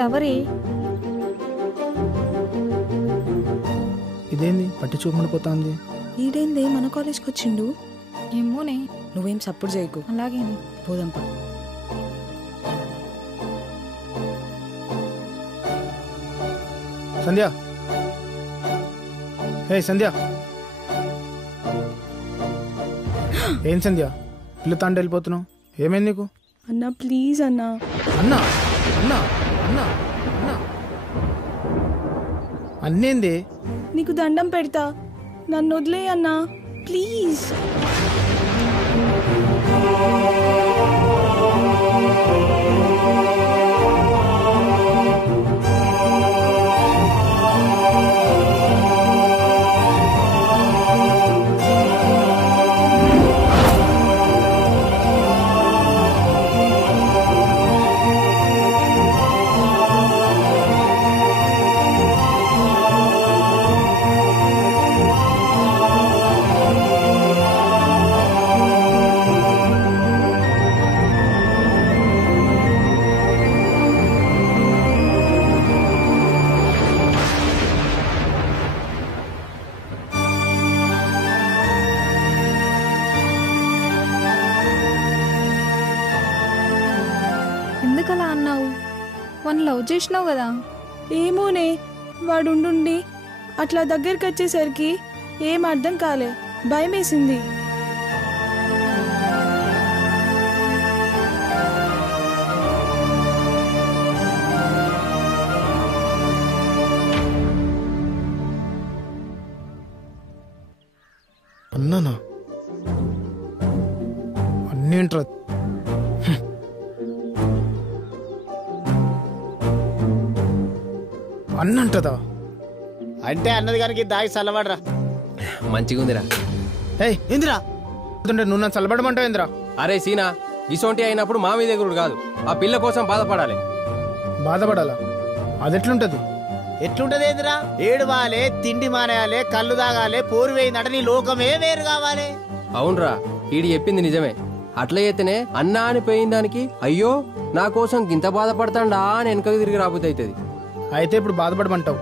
లవరే. ఇదేంది పట్టించుకోకుండా ఈడేందే మన కాలేజ్కి వచ్చిండు? ఏమోనే. నువ్వేం సపోర్ట్ చేయకు. అలాగేనే. పోదాంపా. సంధ్య, హే సంధ్య. ఏం సంధ్య పిల్లతాంటే వెళ్ళిపోతున్నావు? ఏమైంది నీకు? అన్నా ప్లీజ్ అన్నా. అన్నా అన్నా అన్నా అన్నా అన్నేంది? నీకు దండం పెడతా, నన్ను వదిలే అన్నా ప్లీజ్. ఎందుకలా అన్నావు? వన్ లవ్ చేసినావు కదా. ఏమోనే, వాడుండి అట్లా దగ్గరికి వచ్చేసరికి ఏం అర్థం కాలే, భయం వేసింది. అన్నానా? అన్నేంట్రా? అన్నంటదా? అంటే అన్నది కనుక దాగి చల్లబడరా. మంచిగా ఉందిరా. ఏయ్ ఏందిరా నువ్వు నన్ను చల్లబడమంటావు ఏందిరా? అరే సీనా, ఇసొంటి అయినప్పుడు మా మీద ఎగురుడు కాదు, ఆ పిల్ల కోసం బాధపడాలి. బాధపడాలా? అది ఎట్లుంటది? ఎట్లుంటది ఏందిరా? ఏడువాలే, తిండి మానేయాలి, కళ్ళు తాగాలి, పోరు వేయిందట, నీ లోకమే వేరు కావాలి. అవునరా, ఈడి చెప్పింది నిజమే. అట్లా అయితేనే అన్నా అని పోయిన దానికి అయ్యో నా కోసం గింత బాధపడతాండా అని వెనకకి తిరిగి రాబోతు అవుతుంది. అయితే ఇప్పుడు బాధపడమంటావు?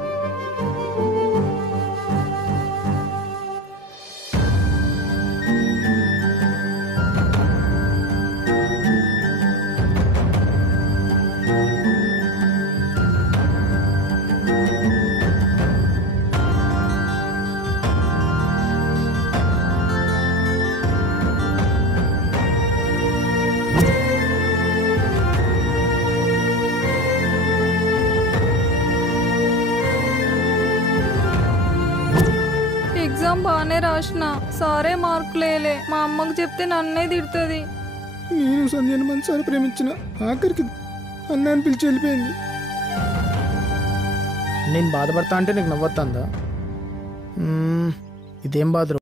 ఎగ్జామ్ బాగానే రాసిన, సారే మార్కులేలే. మా అమ్మకు చెప్తే నన్నే తిడుతుంది. నేను సంధ్యను మనసారి ప్రేమించిన, ఆఖరికి అన్నాన్ని పిలిచి వెళ్ళిపోయింది. నేను బాధపడతా అంటే నీకు నవ్వొస్తుందా? ఇదేం బాధ?